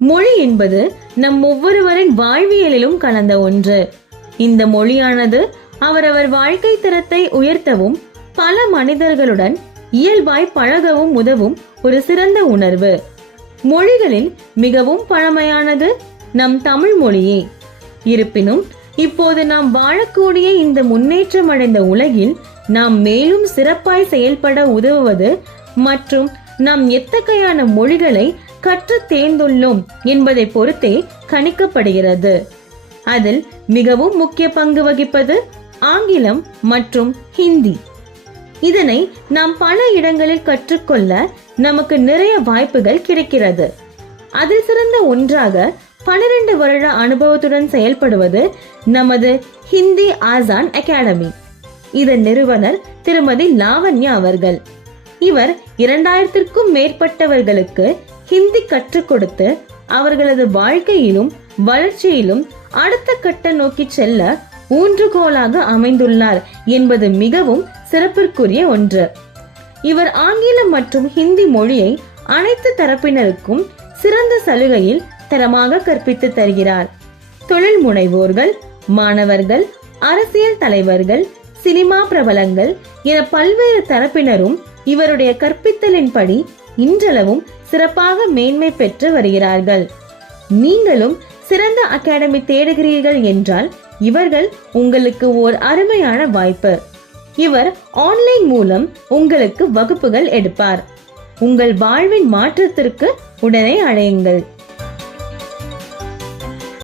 மொழி என்பது நம் ஒவ்வொருவரின் வாழ்வியலிலும் கலந்த ஒன்று. இந்த மொழியானது அவரவர் வாழ்க்கை தரத்தை உயர்த்தவும் பல மனிதர்களுடன் இயல்பாய் பழகவும் உதவும் ஒரு சிறந்த உணர்வு. மொழிகளில் மிகவும் பழமையானது நம் தமிழ் மொழியே. இருப்பினும் இப்போது நாம் வாழக்கூடிய இந்த முன்னேற்றம் அடைந்த உலகில் நாம் மேலும் சிறப்பாய் செயல்பட உதவுவது மற்றும் நாம் எத்தகையான மொழிகளை கற்று தேர்ந்துள்ளோம் என்பதை பொறுத்தே கணிக்கப்படுகிறது. அதில் மிகவும் முக்கிய பங்கு வகிப்பது ஆங்கிலம் மற்றும் ஹிந்தி. இதனை நாம் பல இடங்களில் கற்றுக்கொள்ள நமக்கு நிறைய வாய்ப்புகள் கிடைக்கிறது. அதில் சிறந்த ஒன்றாக 12 வருட அனுபவத்துடன் செயல்படுவது நமது ஹிந்தி ஆசான் அகாடமி. இதன் நிறுவனர் திருமதி லாவண்யா அவர்கள். இவர் 2000க்கும் மேற்பட்டவர்களுக்கு ஹிந்தி கற்றுக் கொடுத்து அவர்களது வாழ்க்கையிலும் வளர்ச்சியிலும் அடுத்த கட்ட நோக்கி செல்ல ஊன்றுகோலாக அமைந்துள்ளார் என்பது மிகவும் சிறப்பிற்குரிய ஒன்று. இவர் ஆங்கிலம் மற்றும் ஹிந்தி மொழியை அனைத்து தரப்பினருக்கும் சிறந்த சலுகையில் தரமாக கற்பித்து தருகிறார். தொழில் முனைவோர்கள், மாணவர்கள், அரசியல் தலைவர்கள், சினிமா பிரபலங்கள் என பல்வேறு தரப்பினரும் இவருடைய கற்பித்தலின்படி இன்றளவும் சிறப்பாக மேன்மை பெற்று வருகிறார்கள். நீங்களும் சிறந்த அகாடமி தேடுகிறீர்கள் என்றால் இவர்கள் உங்களுக்கு ஓர் அருமையான வாய்ப்பு. இவர் ஆன்லைன் மூலம் உங்களுக்கு வகுப்புகள் எடுப்பார். உங்கள் வாழ்வின் மாற்றத்திற்கு உடனே அழையுங்கள்.